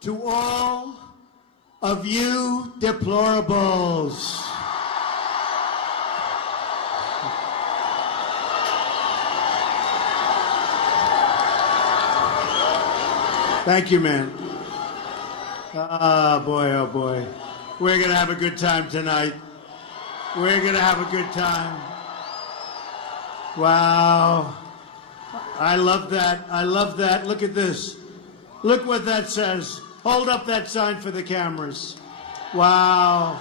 to all of you deplorables. Thank you, man. Oh, boy. We're going to have a good time tonight. We're going to have a good time. Wow. I love that. I love that. Look at this. Look what that says. Hold up that sign for the cameras. Wow.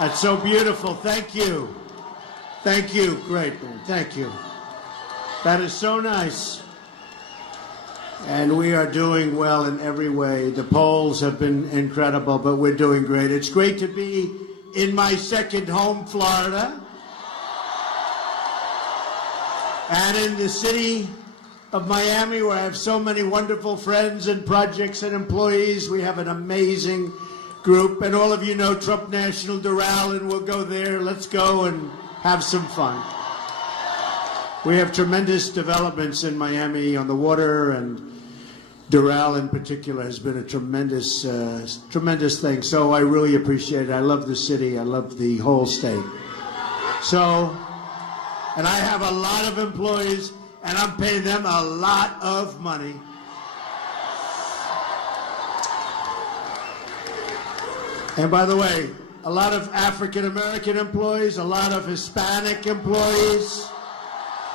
That's so beautiful. Thank you. Thank you. Great, man. Thank you. That is so nice. And we are doing well in every way. The polls have been incredible, but we're doing great. It's great to be in my second home, Florida, and in the city of Miami, where I have so many wonderful friends and projects and employees. We have an amazing group, and all of you know Trump National Doral, and we'll go there. Let's go and have some fun. We have tremendous developments in Miami on the water, and Doral in particular has been a tremendous thing. So I really appreciate it. I love the city. I love the whole state. So, and I have a lot of employees, and I'm paying them a lot of money. And by the way, a lot of African-American employees, a lot of Hispanic employees,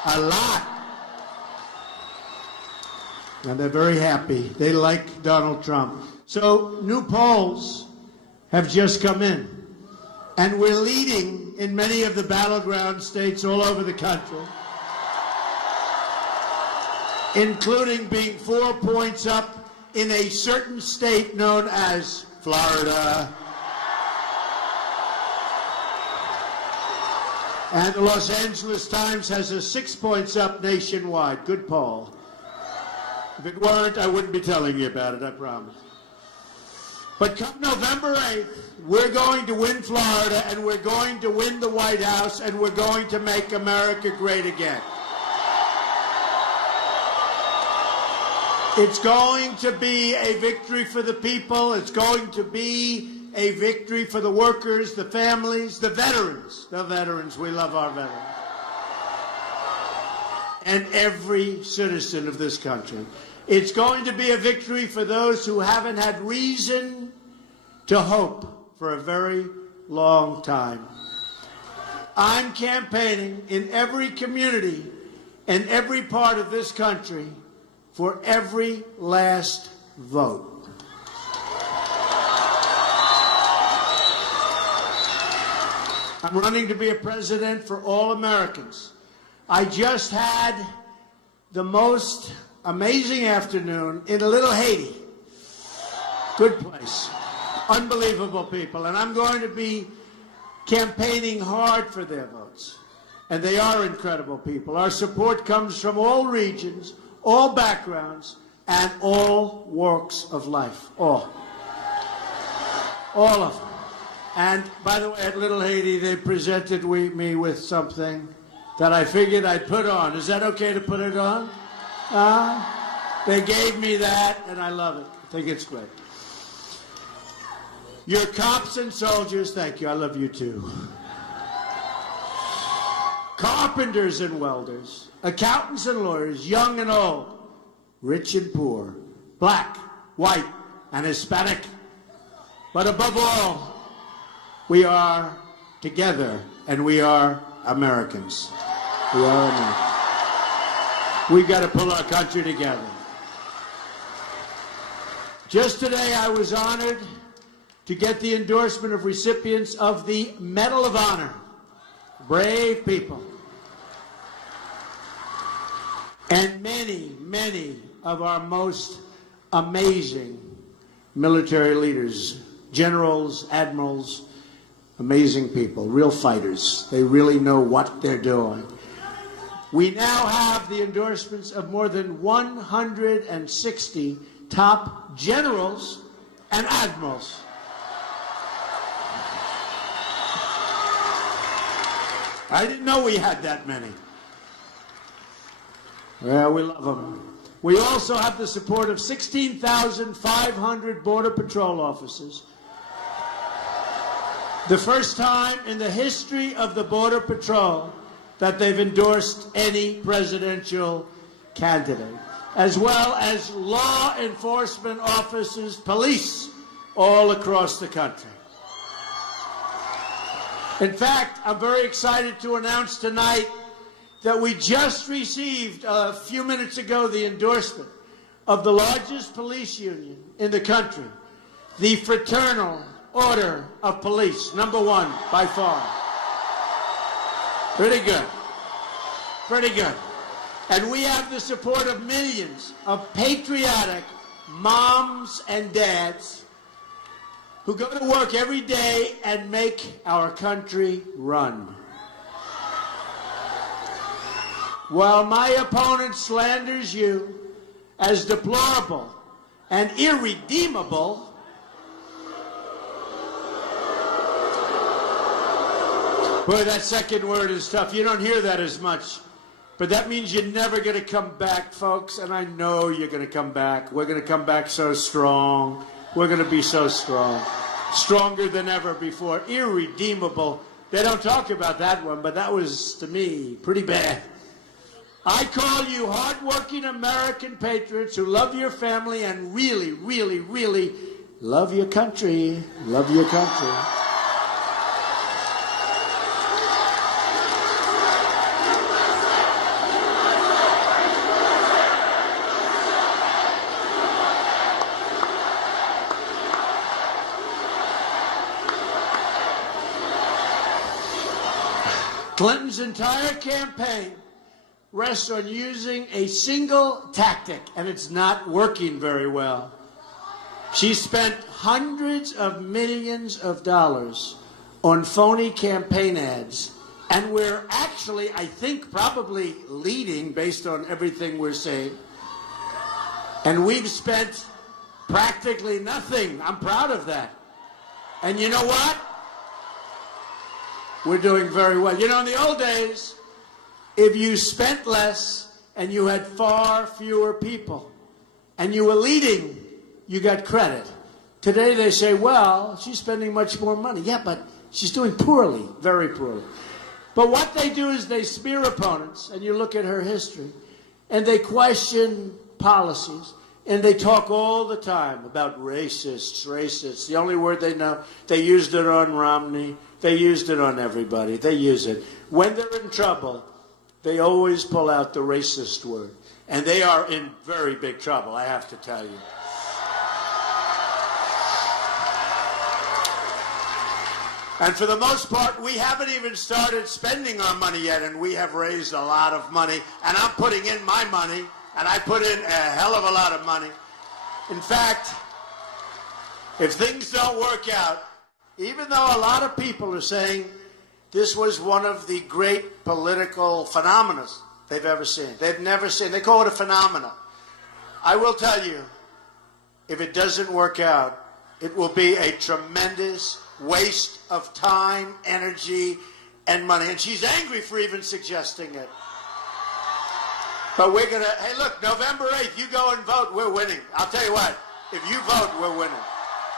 a lot. And they're very happy. They like Donald Trump. So new polls have just come in. And we're leading in many of the battleground states all over the country, including being 4 points up in a certain state known as Florida. And the Los Angeles Times has a 6 points up nationwide. Good poll. If it weren't, I wouldn't be telling you about it, I promise. But come November 8th, we're going to win Florida, and we're going to win the White House, and we're going to make America great again. It's going to be a victory for the people. It's going to be a victory for the workers, the families, the veterans. The veterans, we love our veterans. And every citizen of this country. It's going to be a victory for those who haven't had reason to hope for a very long time. I'm campaigning in every community and every part of this country for every last vote. I'm running to be a president for all Americans. I just had the most amazing afternoon in Little Haiti. Good place. Unbelievable people. And I'm going to be campaigning hard for their votes. And they are incredible people. Our support comes from all regions, all backgrounds, and all walks of life. All of them. And by the way, at Little Haiti, they presented me with something that I figured I'd put on. Is that okay to put it on? They gave me that, and I love it. I think it's great. Your cops and soldiers, thank you. I love you too. Carpenters and welders, accountants and lawyers, young and old, rich and poor, black, white, and Hispanic. But above all, we are together, and we are Americans. We are Americans. We've got to pull our country together. Just today, I was honored to get the endorsement of recipients of the Medal of Honor. Brave people. And many, many of our most amazing military leaders, generals, admirals, amazing people, real fighters. They really know what they're doing. We now have the endorsements of more than 160 top generals and admirals. I didn't know we had that many. Well, we love them. We also have the support of 16,500 Border Patrol officers. The first time in the history of the Border Patrol that they've endorsed any presidential candidate, as well as law enforcement officers, police, all across the country. In fact, I'm very excited to announce tonight that we just received a few minutes ago the endorsement of the largest police union in the country, the Fraternal Order of Police, #1 by far. Pretty good. Pretty good. And we have the support of millions of patriotic moms and dads who go to work every day and make our country run. While my opponent slanders you as deplorable and irredeemable, boy, that second word is tough. You don't hear that as much. But that means you're never going to come back, folks. And I know you're going to come back. We're going to come back so strong. We're going to be so strong. Stronger than ever before. Irredeemable. They don't talk about that one, but that was, to me, pretty bad. I call you hardworking American patriots who love your family and really, really, really love your country. Love your country. Clinton's entire campaign rests on using a single tactic, and it's not working very well. She spent hundreds of millions of dollars on phony campaign ads, and we're actually, I think, probably leading based on everything we're saying. And we've spent practically nothing. I'm proud of that. And you know what? We're doing very well. You know, in the old days, if you spent less and you had far fewer people and you were leading, you got credit. Today they say, well, she's spending much more money. Yeah, but she's doing poorly, very poorly. But what they do is they smear opponents, and you look at her history, and they question policies, and they talk all the time about racists, racists. The only word they know, they used it on Romney. They used it on everybody. They use it. When they're in trouble, they always pull out the racist word. And they are in very big trouble, I have to tell you. And for the most part, we haven't even started spending our money yet, and we have raised a lot of money. And I'm putting in my money, and I put in a hell of a lot of money. In fact, if things don't work out, even though a lot of people are saying this was one of the great political phenomena they've ever seen. They've never seen. They call it a phenomena. I will tell you, if it doesn't work out, it will be a tremendous waste of time, energy, and money. And she's angry for even suggesting it. But we're going to, hey, look, November 8th, you go and vote, we're winning. I'll tell you what, if you vote, we're winning.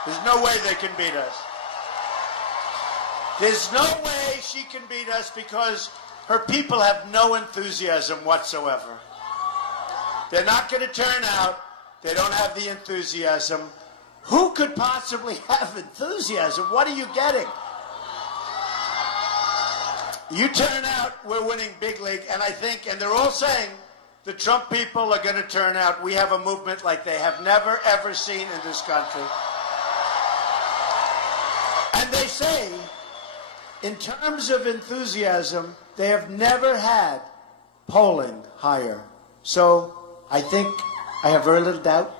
There's no way they can beat us. There's no way she can beat us because her people have no enthusiasm whatsoever. They're not going to turn out. They don't have the enthusiasm. Who could possibly have enthusiasm? What are you getting? You turn out, we're winning big league, and I think, and they're all saying, the Trump people are going to turn out. We have a movement like they have never, ever seen in this country. And they say, in terms of enthusiasm, they have never had polling higher. So I think I have very little doubt.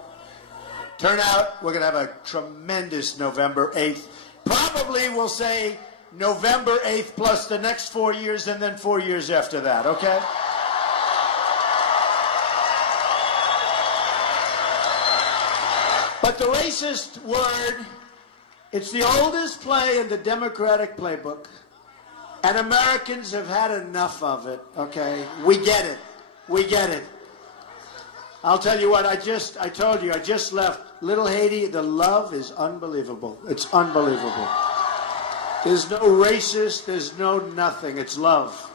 Turnout, we're going to have a tremendous November 8th. Probably we'll say November 8th plus the next 4 years and then 4 years after that, okay? But the racist word, it's the oldest play in the Democratic playbook, and Americans have had enough of it, okay? We get it. We get it. I'll tell you what, I told you, I just left. Little Haiti, the love is unbelievable. It's unbelievable. There's no racist, there's no nothing. It's love.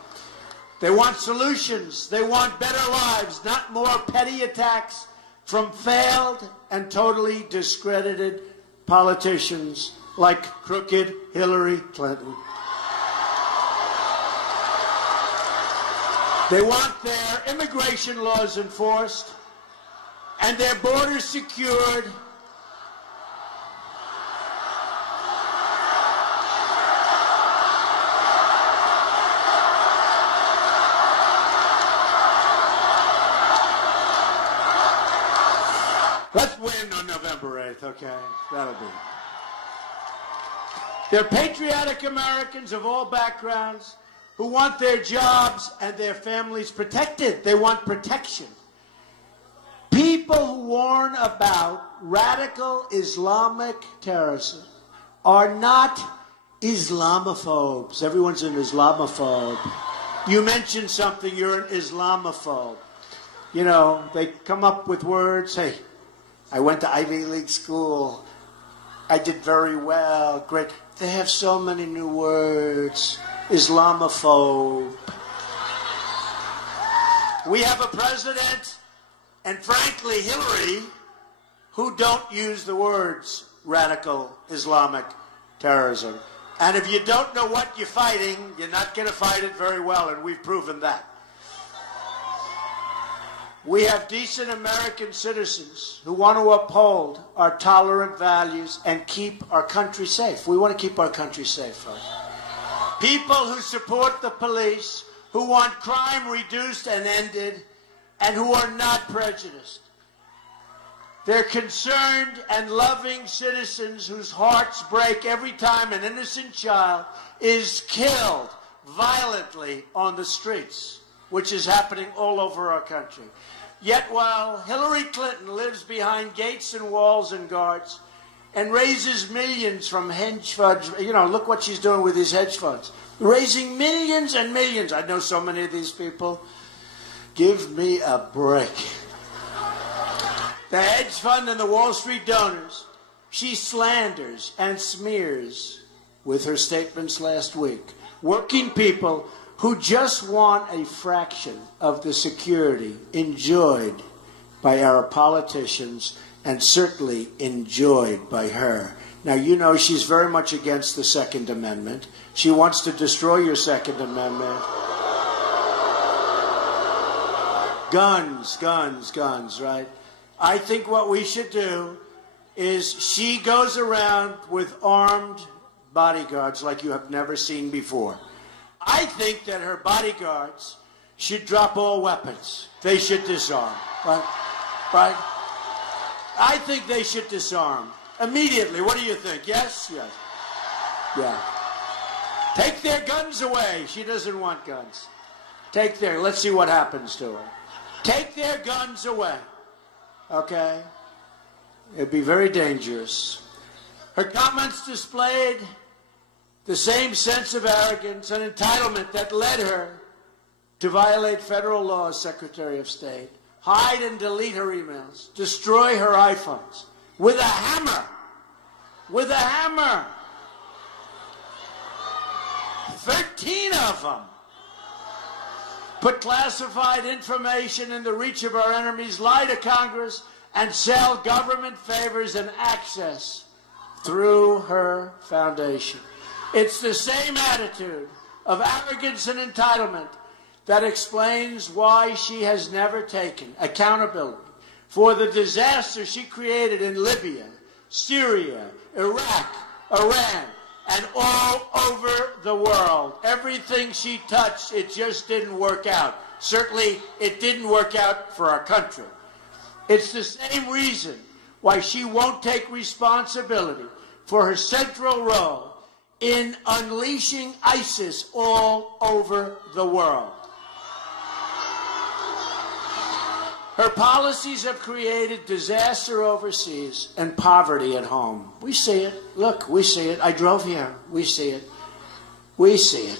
They want solutions. They want better lives, not more petty attacks from failed and totally discredited politicians like crooked Hillary Clinton. They want their immigration laws enforced and their borders secured. Let's win on November 8th, okay? That'll be. They're patriotic Americans of all backgrounds who want their jobs and their families protected. They want protection. People who warn about radical Islamic terrorism are not Islamophobes. Everyone's an Islamophobe. You mention something, you're an Islamophobe. You know, they come up with words, hey, I went to Ivy League school. I did very well, great. They have so many new words. Islamophobe. We have a president, and frankly, Hillary, who don't use the words radical Islamic terrorism. And if you don't know what you're fighting, you're not going to fight it very well, and we've proven that. We have decent American citizens who want to uphold our tolerant values and keep our country safe. We want to keep our country safe, folks. People who support the police, who want crime reduced and ended, and who are not prejudiced. They're concerned and loving citizens whose hearts break every time an innocent child is killed violently on the streets, which is happening all over our country. Yet while Hillary Clinton lives behind gates and walls and guards and raises millions from hedge funds, you know, look what she's doing with these hedge funds. Raising millions and millions. I know so many of these people. Give me a break. The hedge fund and the Wall Street donors, she slanders and smears with her statements last week. Working people who just want a fraction of the security enjoyed by our politicians and certainly enjoyed by her. Now, you know she's very much against the Second Amendment. She wants to destroy your Second Amendment. Guns, guns, guns, right? I think what we should do is she goes around with armed bodyguards like you have never seen before. I think that her bodyguards should drop all weapons. They should disarm. Right? Right? I think they should disarm. Immediately. What do you think? Yes? Yes. Yeah. Take their guns away. She doesn't want guns. Let's see what happens to her. Take their guns away. Okay? It'd be very dangerous. Her comments displayed the same sense of arrogance and entitlement that led her to violate federal law as Secretary of State, hide and delete her emails, destroy her iPhones with a hammer. With a hammer. 13 of them. Put classified information in the reach of our enemies, lie to Congress, and sell government favors and access through her foundation. It's the same attitude of arrogance and entitlement that explains why she has never taken accountability for the disaster she created in Libya, Syria, Iraq, Iran, and all over the world. Everything she touched, it just didn't work out. Certainly, it didn't work out for our country. It's the same reason why she won't take responsibility for her central role in unleashing ISIS all over the world. Her policies have created disaster overseas and poverty at home. We see it. Look, we see it. I drove here. We see it. We see it.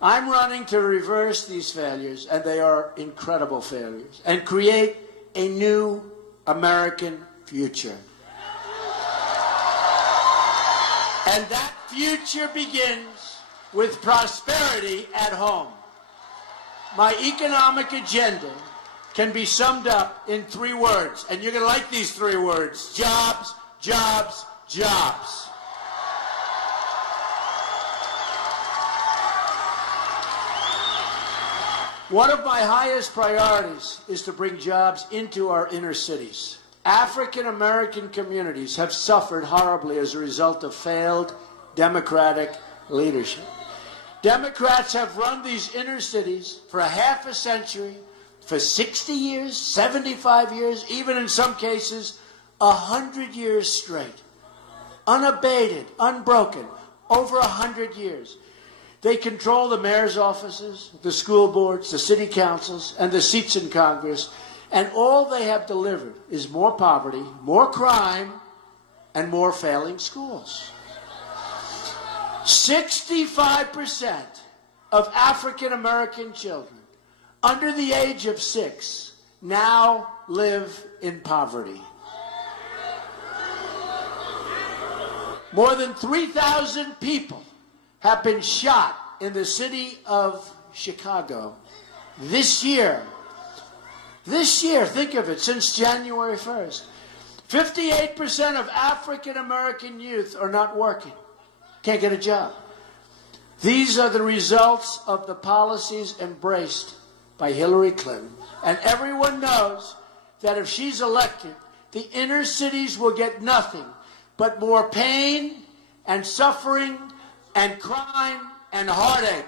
I'm running to reverse these failures, and they are incredible failures, and create a new American future. And that future begins with prosperity at home. My economic agenda can be summed up in 3 words, and you're going to like these 3 words: jobs, jobs, jobs. One of my highest priorities is to bring jobs into our inner cities. African American communities have suffered horribly as a result of failed democratic leadership. Democrats have run these inner cities for a half a century, for 60 years, 75 years, even in some cases, 100 years straight. Unabated, unbroken, over 100 years. They control the mayor's offices, the school boards, the city councils, and the seats in Congress. And all they have delivered is more poverty, more crime, and more failing schools. 65% of African American children under the age of 6 now live in poverty. More than 3,000 people have been shot in the city of Chicago this year. This year, think of it, since January 1st. 58% of African American youth are not working, can't get a job. These are the results of the policies embraced by Hillary Clinton. And everyone knows that if she's elected, the inner cities will get nothing but more pain and suffering and crime and heartache.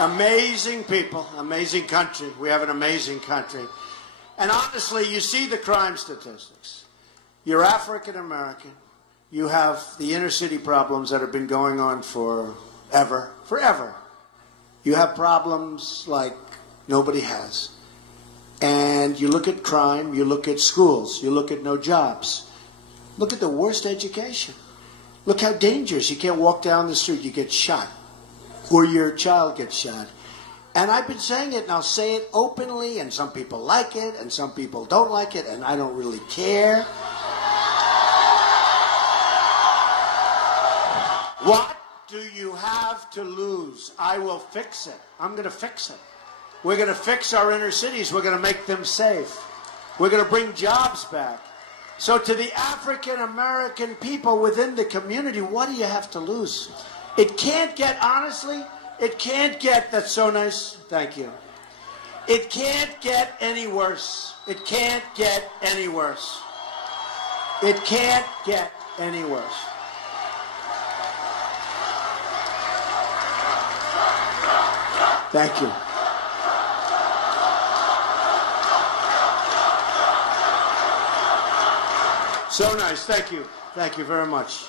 Amazing people, amazing country. We have an amazing country. And honestly, you see the crime statistics. You're African American. You have the inner city problems that have been going on forever. You have problems like nobody has. And you look at crime, you look at schools, you look at no jobs. Look at the worst education. Look how dangerous. You can't walk down the street, you get shot. Or your child gets shot. And I've been saying it, and I'll say it openly, and some people like it, and some people don't like it, and I don't really care. What do you have to lose? I will fix it. I'm going to fix it. We're going to fix our inner cities. We're going to make them safe. We're going to bring jobs back. So to the African American people within the community, what do you have to lose? It can't get, honestly, it can't get, that's so nice, thank you. It can't get any worse. It can't get any worse. It can't get any worse. Thank you. So nice, thank you. Thank you very much.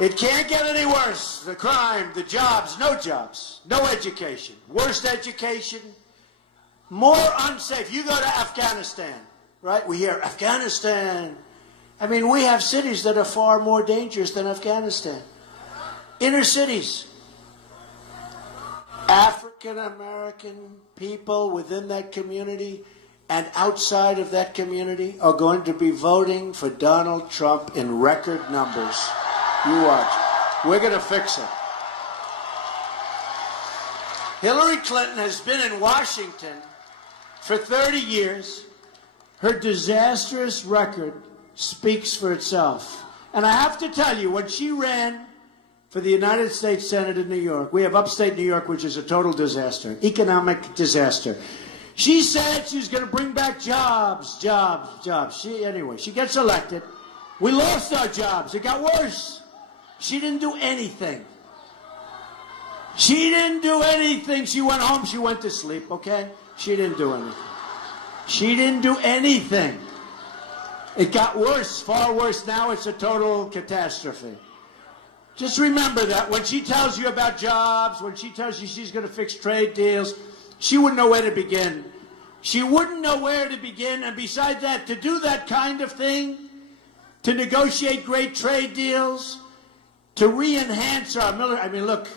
It can't get any worse. The crime, the jobs, no education, worst education, more unsafe. You go to Afghanistan, right? We hear Afghanistan. I mean, we have cities that are far more dangerous than Afghanistan. Inner cities. African American people within that community and outside of that community are going to be voting for Donald Trump in record numbers. You watch. We're going to fix it. Hillary Clinton has been in Washington for 30 years. Her disastrous record speaks for itself. And I have to tell you, when she ran for the United States Senate in New York, we have upstate New York, which is a total disaster, economic disaster. She said she's going to bring back jobs. Anyway, she gets elected. We lost our jobs. It got worse. She didn't do anything. She didn't do anything. She went home, she went to sleep, okay? She didn't do anything. She didn't do anything. It got worse, far worse. Now it's a total catastrophe. Just remember that when she tells you about jobs, when she tells you she's going to fix trade deals, she wouldn't know where to begin. She wouldn't know where to begin. And besides that, to do that kind of thing, to negotiate great trade deals, to re-enhance our military. I mean, look,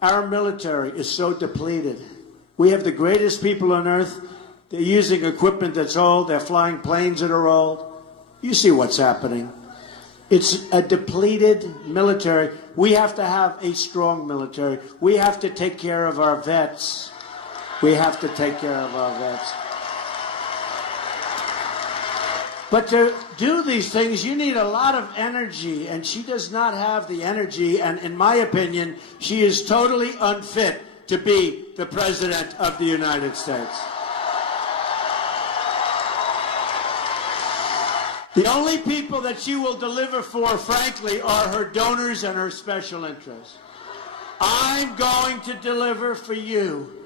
our military is so depleted. We have the greatest people on earth. They're using equipment that's old. They're flying planes that are old. You see what's happening. It's a depleted military. We have to have a strong military. We have to take care of our vets. We have to take care of our vets. But to do these things, you need a lot of energy, and she does not have the energy, and in my opinion, she is totally unfit to be the President of the United States. The only people that she will deliver for, frankly, are her donors and her special interests. I'm going to deliver for you.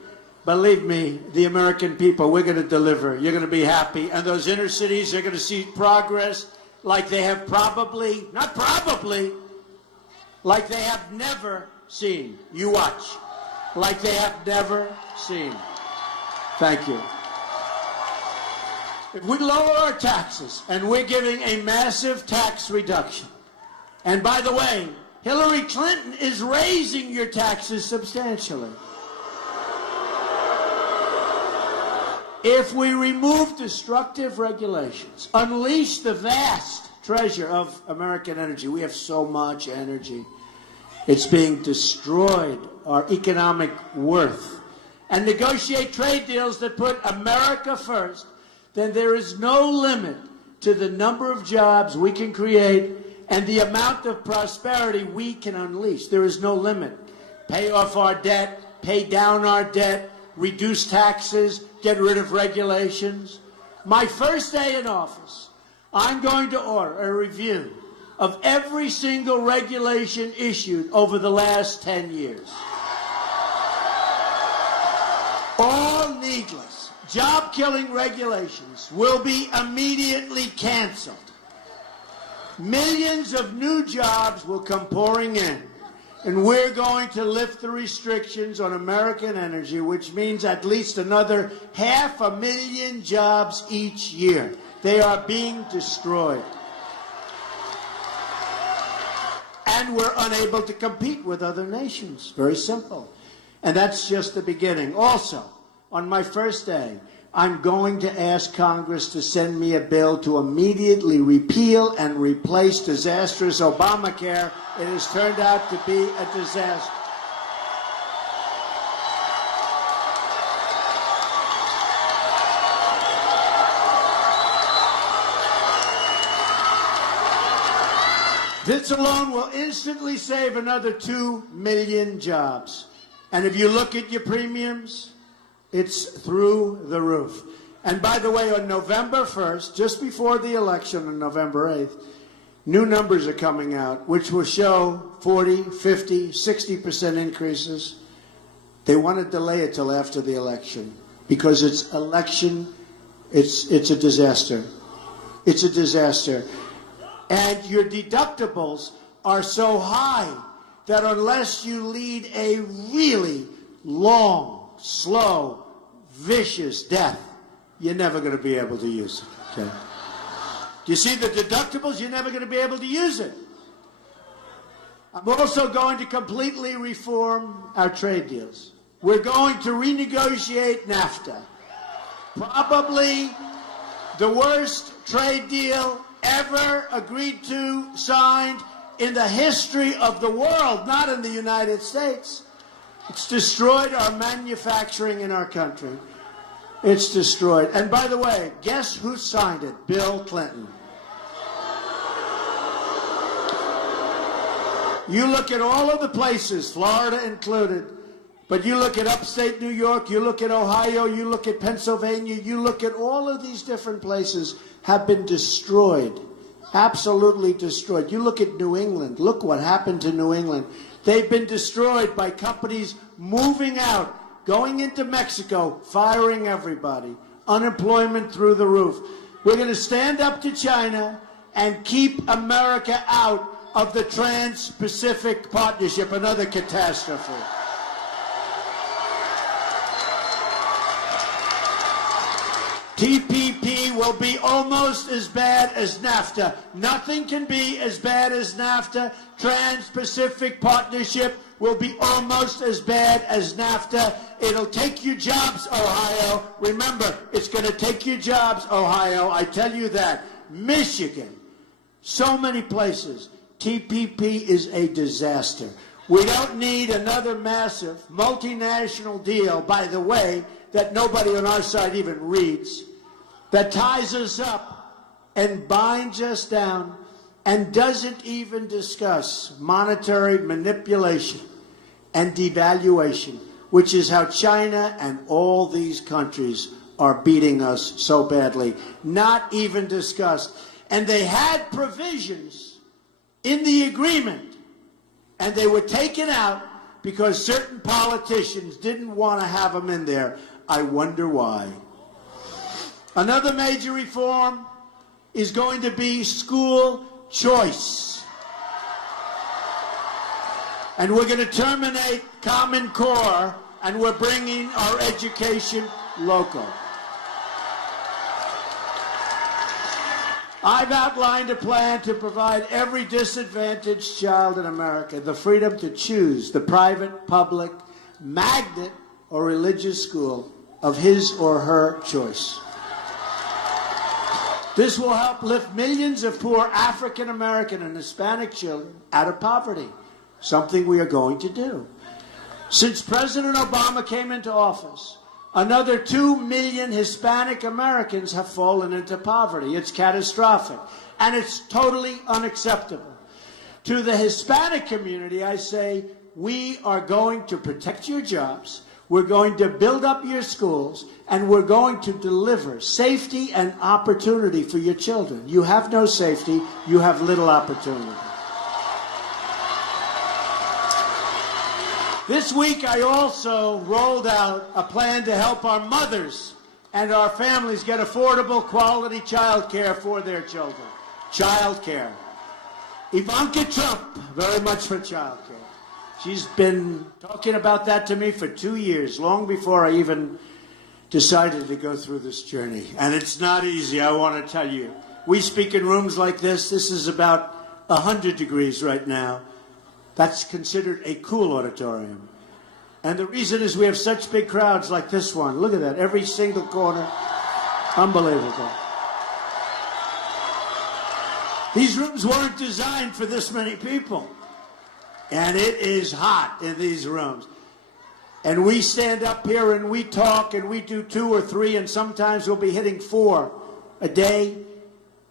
Believe me, the American people, we're going to deliver. You're going to be happy. And those inner cities, they're going to see progress like they have probably, not probably, like they have never seen. You watch. Like they have never seen. Thank you. If we lower our taxes, and we're giving a massive tax reduction, and by the way, Hillary Clinton is raising your taxes substantially. If we remove destructive regulations, unleash the vast treasure of American energy, we have so much energy, it's being destroyed, our economic worth, and negotiate trade deals that put America first, then there is no limit to the number of jobs we can create and the amount of prosperity we can unleash. There is no limit. Pay off our debt, pay down our debt, reduce taxes, get rid of regulations. My first day in office, I'm going to order a review of every single regulation issued over the last 10 years. All needless, job-killing regulations will be immediately canceled. Millions of new jobs will come pouring in, and we're going to lift the restrictions on American energy, which means at least another 500,000 jobs each year. They are being destroyed. And we're unable to compete with other nations. Very simple. And that's just the beginning. Also, on my first day, I'm going to ask Congress to send me a bill to immediately repeal and replace disastrous Obamacare. It has turned out to be a disaster. This alone will instantly save another 2 million jobs. And if you look at your premiums, it's through the roof. And by the way, on November 1st, just before the election on November 8th, new numbers are coming out, which will show 40, 50, 60% increases. They want to delay it till after the election because it's election, it's a disaster. It's a disaster. And your deductibles are so high that unless you lead a really long, slow, vicious death, you're never going to be able to use it. Okay? Do you see the deductibles? You're never going to be able to use it. I'm also going to completely reform our trade deals. We're going to renegotiate NAFTA. Probably the worst trade deal ever agreed to, signed in the history of the world, not in the United States. It's destroyed our manufacturing in our country. It's destroyed. And by the way, guess who signed it? Bill Clinton. You look at all of the places, Florida included, but you look at upstate New York, you look at Ohio, you look at Pennsylvania, you look at all of these different places have been destroyed absolutely destroyed. You look at New England. Look what happened to New England. They've been destroyed by companies moving out, going into Mexico, firing everybody. Unemployment through the roof. We're going to stand up to China and keep America out of the Trans-Pacific Partnership, another catastrophe. TPP will be almost as bad as NAFTA. Nothing can be as bad as NAFTA. Trans-Pacific Partnership will be almost as bad as NAFTA. It'll take your jobs, Ohio. Remember, it's going to take your jobs, Ohio. I tell you that. Michigan, so many places. TPP is a disaster. We don't need another massive multinational deal, by the way, that nobody on our side even reads, that ties us up and binds us down and doesn't even discuss monetary manipulation and devaluation, which is how China and all these countries are beating us so badly. Not even discussed. And they had provisions in the agreement, and they were taken out because certain politicians didn't want to have them in there. I wonder why. Another major reform is going to be school choice. And we're going to terminate Common Core, and we're bringing our education local. I've outlined a plan to provide every disadvantaged child in America the freedom to choose the private, public, magnet, or religious school of his or her choice. This will help lift millions of poor African American and Hispanic children out of poverty, something we are going to do. Since President Obama came into office, another 2 million Hispanic Americans have fallen into poverty. It's catastrophic, and it's totally unacceptable. To the Hispanic community, I say, we are going to protect your jobs, we're going to build up your schools, and we're going to deliver safety and opportunity for your children. You have no safety, you have little opportunity. This week, I also rolled out a plan to help our mothers and our families get affordable, quality child care for their children. Child care. Ivanka Trump, very much for child care. She's been talking about that to me for 2 years, long before I even decided to go through this journey. And it's not easy, I want to tell you. We speak in rooms like this. This is about 100 degrees right now. That's considered a cool auditorium. And the reason is we have such big crowds like this one. Look at that, every single corner. Unbelievable. These rooms weren't designed for this many people. And it is hot in these rooms. And we stand up here and we talk and we do 2 or 3 and sometimes we'll be hitting 4 a day.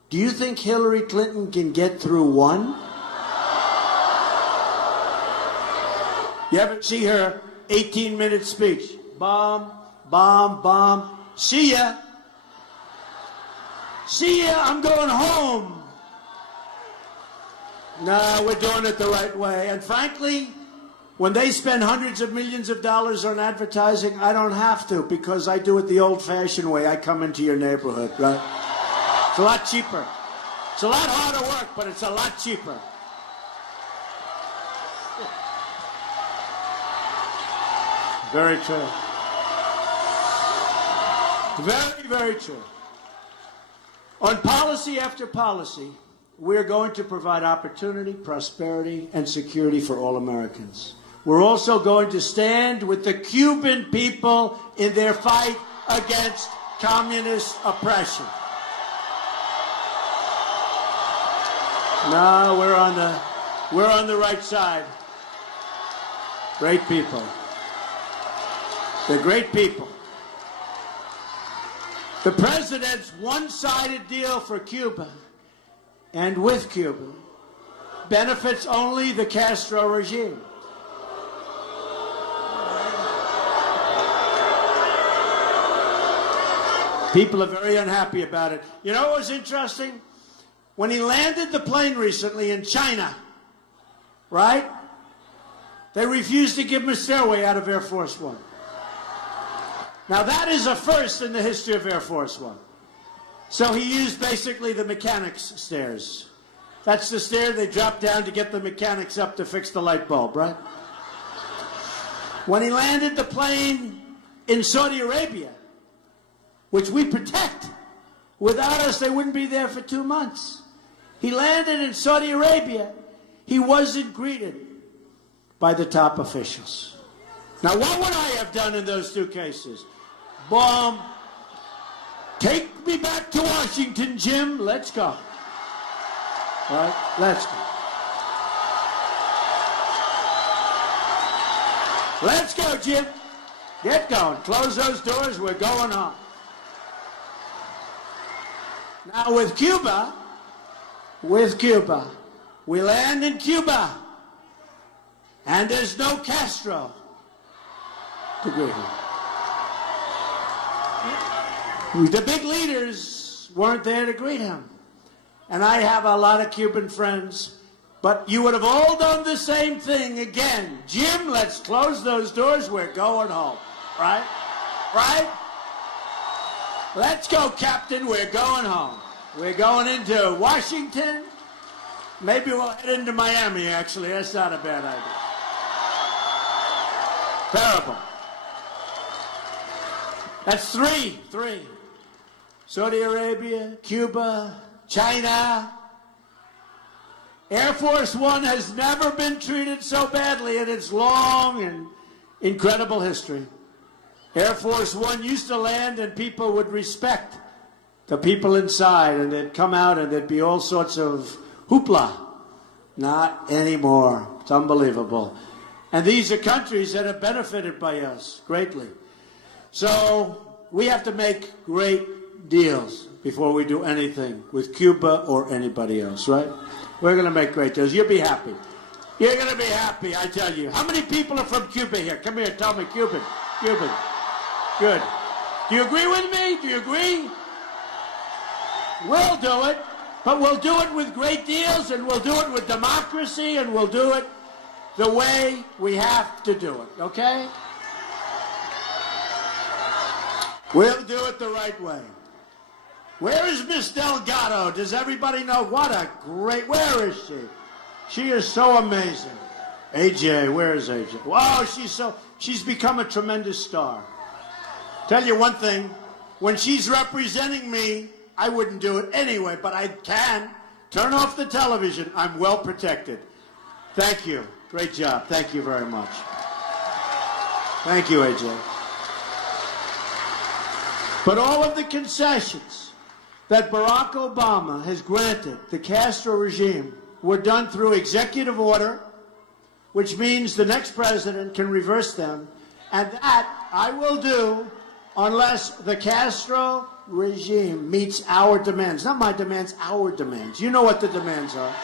Do you think Hillary Clinton can get through 1? You ever see her 18-minute speech? Bomb, bomb, bomb. See ya. See ya, I'm going home. No, we're doing it the right way. And frankly, when they spend hundreds of millions of dollars on advertising, I don't have to, because I do it the old-fashioned way. I come into your neighborhood, right? It's a lot cheaper. It's a lot harder work, but it's a lot cheaper. Very true. Very, very true. On policy after policy, we're going to provide opportunity, prosperity, and security for all Americans. We're also going to stand with the Cuban people in their fight against communist oppression. No, we're on the right side. Great people. They're great people. The president's one-sided deal for Cuba and with Cuba benefits only the Castro regime. People are very unhappy about it. You know what was interesting? when he landed the plane recently in China, right? They refused to give him a stairway out of Air Force One. Now, that is a first in the history of Air Force One. So he used basically the mechanics stairs. That's the stair they drop down to get the mechanics up to fix the light bulb, right? When he landed the plane in Saudi Arabia, which we protect, without us they wouldn't be there for 2 months. He landed in Saudi Arabia. He wasn't greeted by the top officials. Now, what would I have done in those 2 cases? Boom. Take me back to Washington, Jim. Let's go. All right? Let's go. Let's go, Jim. Get going. Close those doors. We're going on. Now, with Cuba, we land in Cuba, and there's no Castro to greet him. The big leaders weren't there to greet him. And I have a lot of Cuban friends, but you would have all done the same thing again. Jim, let's close those doors. We're going home. Right? Right? Let's go, Captain. We're going home. We're going into Washington. Maybe we'll head into Miami, actually. That's not a bad idea. Terrible. That's three. Saudi Arabia, Cuba, China. Air Force One has never been treated so badly in its long and incredible history. Air Force One used to land and people would respect the people inside, and they'd come out and there'd be all sorts of hoopla. Not anymore. It's unbelievable. And these are countries that have benefited by us greatly. So we have to make great deals before we do anything with Cuba or anybody else, right? We're going to make great deals. You'll be happy. You're going to be happy, I tell you. How many people are from Cuba here? Come here, tell me. Cuban. Good. Do you agree with me? Do you agree? We'll do it, but we'll do it with great deals, and we'll do it with democracy, and we'll do it the way we have to do it, okay? We'll do it the right way. Where is Miss Delgado? Does everybody know? What a great, where is she? She is so amazing. AJ, where is AJ? Wow, she's become a tremendous star. Tell you one thing, when she's representing me, I wouldn't do it anyway, but I can. Turn off the television. I'm well protected. Thank you. Great job. Thank you very much. Thank you, AJ. But all of the concessions that Barack Obama has granted the Castro regime were done through executive order, which means the next president can reverse them, and that I will do unless the Castro regime meets our demands. Not my demands, our demands. You know what the demands are.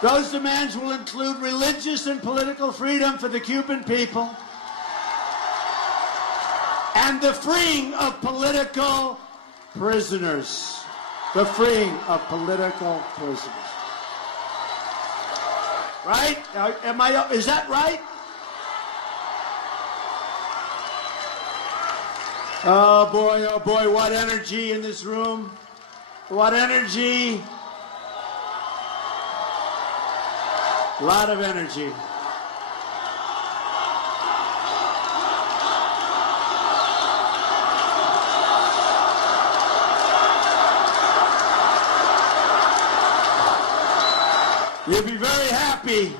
Those demands will include religious and political freedom for the Cuban people and the freeing of political prisoners. The freeing of political prisoners. Right? Is that right? Oh boy, what energy in this room. What energy. A lot of energy. You'll be very happy,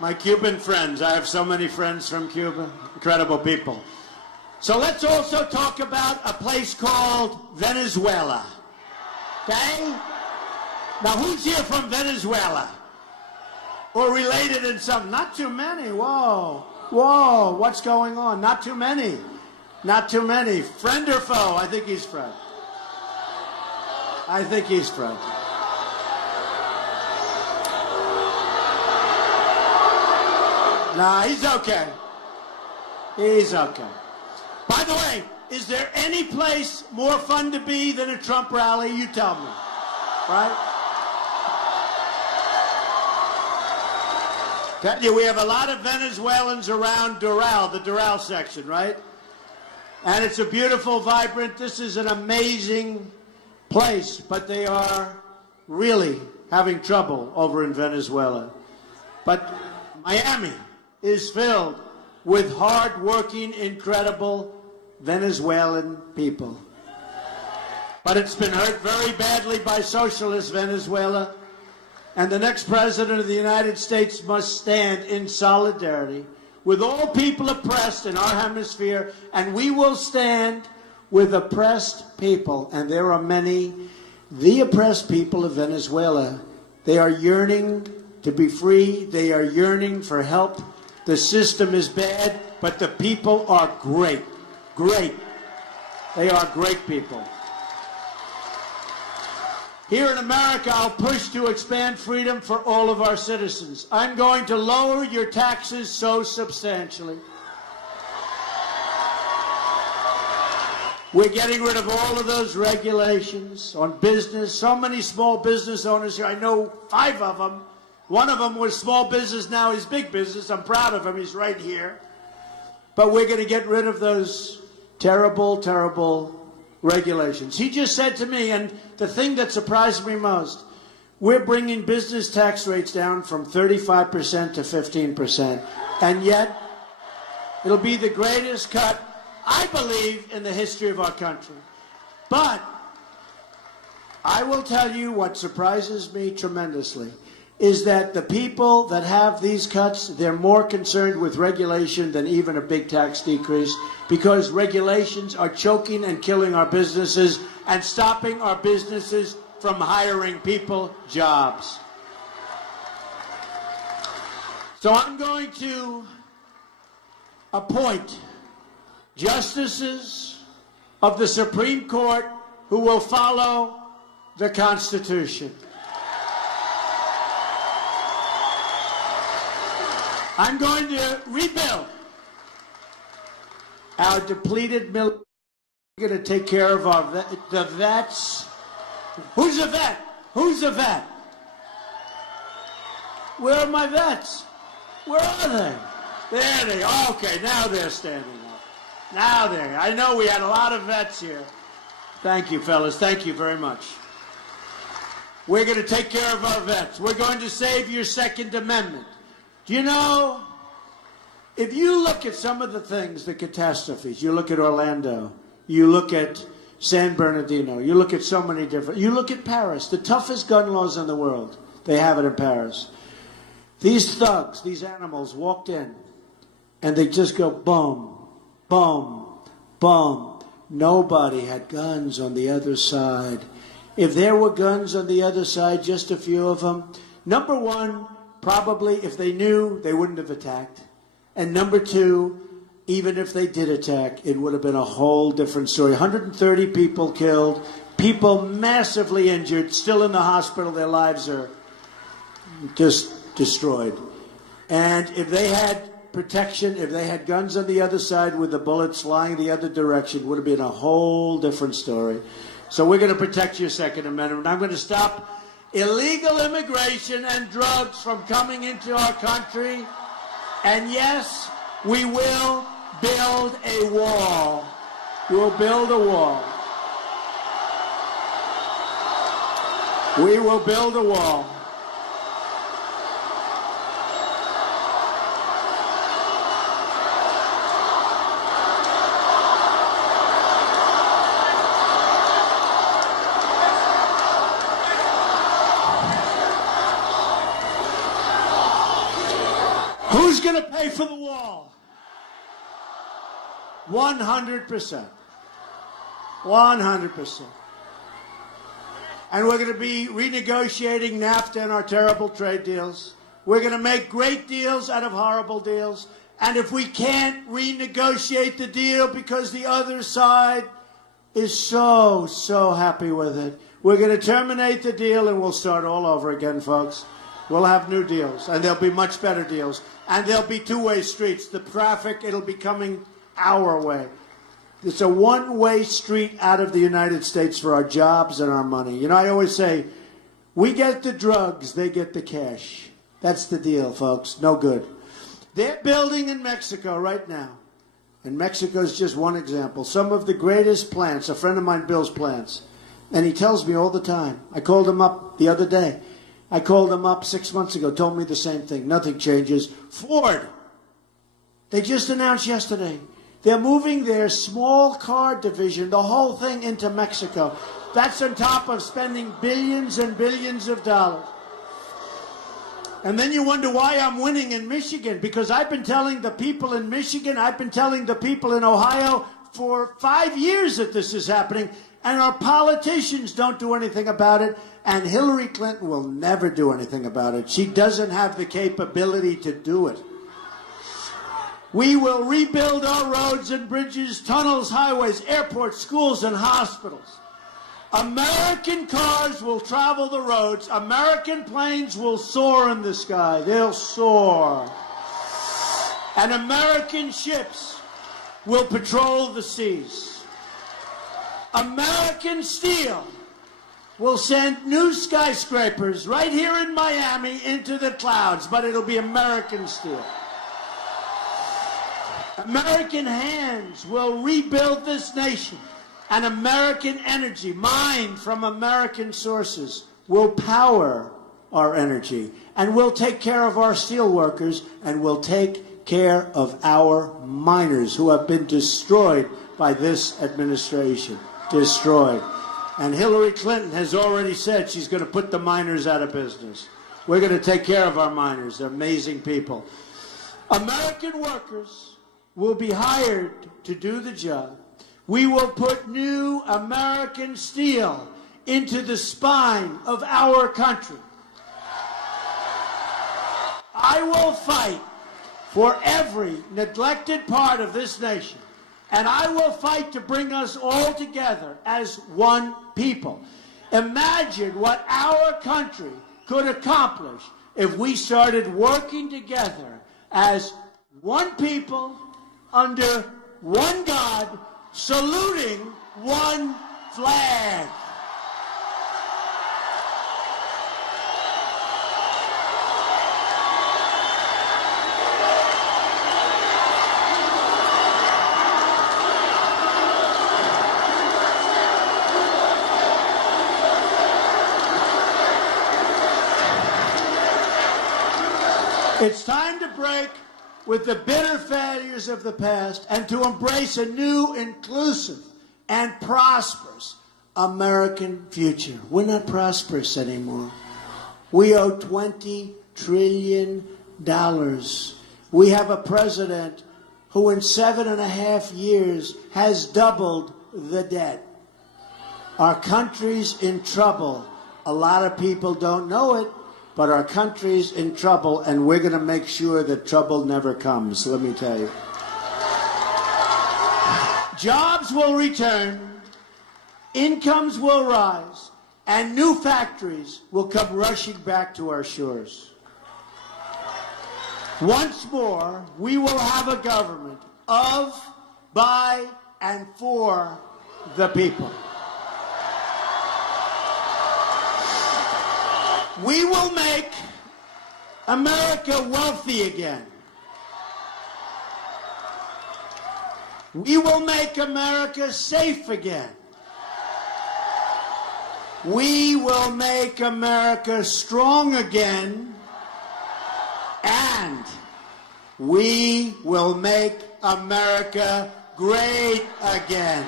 my Cuban friends. I have so many friends from Cuba. Incredible people. So let's also talk about a place called Venezuela. Okay? Now, who's here from Venezuela? Or related in some? Not too many. Whoa. What's going on? Not too many. Friend or foe? I think he's friend. Nah, he's okay. By the way, is there any place more fun to be than a Trump rally? You tell me. right? Tell you, we have a lot of Venezuelans around Doral, the Doral section, right? And it's a beautiful, vibrant, this is an amazing place, but they are really having trouble over in Venezuela. But Miami is filled with hard-working, incredible Venezuelan people. But it's been hurt very badly by socialist Venezuela. And the next president of the United States must stand in solidarity with all people oppressed in our hemisphere, and we will stand with oppressed people, and there are many. The oppressed people of Venezuela, they are yearning to be free, they are yearning for help. The system is bad, but the people are great, great. They are great people. Here in America, I'll push to expand freedom for all of our citizens. I'm going to lower your taxes so substantially. We're getting rid of all of those regulations on business. So many small business owners here. I know 5 of them. One of them was small business, now he's big business. I'm proud of him. He's right here. But we're going to get rid of those terrible, terrible regulations. He just said to me, and the thing that surprised me most, we're bringing business tax rates down from 35% to 15%. And yet, it'll be the greatest cut, I believe, in the history of our country. But I will tell you what surprises me tremendously is that the people that have these cuts, they're more concerned with regulation than even a big tax decrease, because regulations are choking and killing our businesses and stopping our businesses from hiring people jobs. So I'm going to appoint justices of the Supreme Court who will follow the Constitution. I'm going to rebuild our depleted military. We're going to take care of the vets. Who's a vet? Who's a vet? Where are my vets? Where are they? There they are. Okay, now they're standing up. Now they're. I know we had a lot of vets here. Thank you, fellas. Thank you very much. We're going to take care of our vets. We're going to save your Second Amendment. Do you know, if you look at some of the things, the catastrophes, you look at Orlando, you look at San Bernardino, you look at so many different, you look at Paris, the toughest gun laws in the world, they have it in Paris. These thugs, these animals walked in, and they just go boom, boom, boom. Nobody had guns on the other side. If there were guns on the other side, just a few of them, number one, probably if they knew, they wouldn't have attacked. And number two, even if they did attack, it would have been a whole different story. 130 people killed, people massively injured, still in the hospital, their lives are just destroyed. And if they had protection, if they had guns on the other side with the bullets flying the other direction, it would have been a whole different story. So we're going to protect your Second Amendment. I'm going to stop illegal immigration and drugs from coming into our country. And yes, we will build a wall. We'll build a wall. We will build a wall. Who's going to pay for the wall? 100%. 100%. And we're going to be renegotiating NAFTA and our terrible trade deals. We're going to make great deals out of horrible deals. And if we can't renegotiate the deal because the other side is so happy with it, we're going to terminate the deal and we'll start all over again, folks. We'll have new deals, and there'll be much better deals. And there'll be two-way streets. The traffic, it'll be coming our way. It's a one-way street out of the United States for our jobs and our money. You know, I always say, We get the drugs, they get the cash. That's the deal, folks. No good. They're building in Mexico right now. And Mexico is just one example. Some of the greatest plants. A friend of mine builds plants. And he tells me all the time. I called him up the other day. I called him up 6 months ago, told me the same thing. Nothing changes. Ford. They just announced yesterday. They're moving their small car division, the whole thing, into Mexico. That's on top of spending billions and billions of dollars. And then you wonder why I'm winning in Michigan, because I've been telling the people in Michigan, I've been telling the people in Ohio for 5 years that this is happening, and our politicians don't do anything about it, and Hillary Clinton will never do anything about it. She doesn't have the capability to do it. We will rebuild our roads and bridges, tunnels, highways, airports, schools, and hospitals. American cars will travel the roads. American planes will soar in the sky. They'll soar. And American ships will patrol the seas. American steel will send new skyscrapers right here in Miami into the clouds, but it'll be American steel. American hands will rebuild this nation. And American energy, mined from American sources, will power our energy. And we'll take care of our steel workers, and we'll take care of our miners who have been destroyed by this administration. Destroyed. And Hillary Clinton has already said she's going to put the miners out of business. We're going to take care of our miners. They're amazing people. American workers will be hired to do the job. We will put new American steel into the spine of our country. I will fight for every neglected part of this nation, and I will fight to bring us all together as one people. Imagine what our country could accomplish if we started working together as one people under one God, saluting one flag. It's time to break with the bitter failures of the past and to embrace a new, inclusive, and prosperous American future. We're not prosperous anymore. We owe $20 trillion. We have a president who in 7.5 years has doubled the debt. Our country's in trouble. A lot of people don't know it, but our country's in trouble, and we're going to make sure that trouble never comes, let me tell you. Jobs will return, incomes will rise, and new factories will come rushing back to our shores. Once more, we will have a government of, by, and for the people. We will make America wealthy again. We will make America safe again. We will make America strong again. And we will make America great again.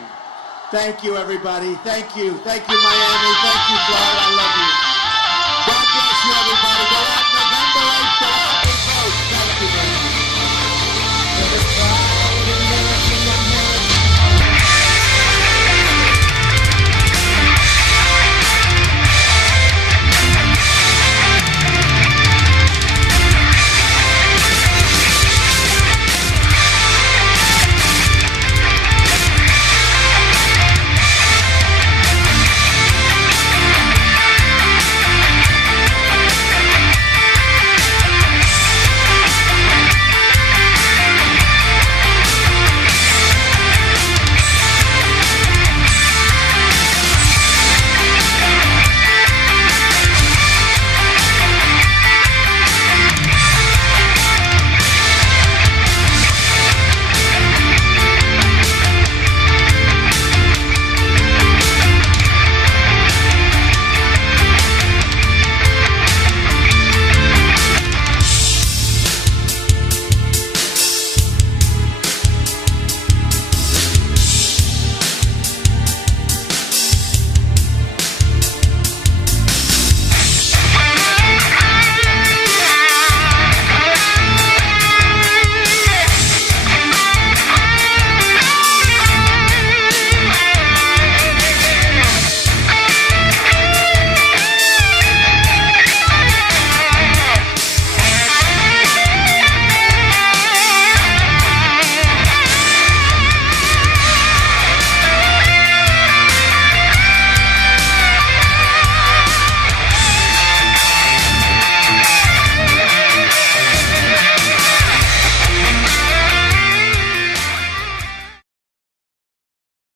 Thank you, everybody. Thank you. Thank you, Miami. Thank you, Florida. I love you. God bless you, everybody. Go out November 8th.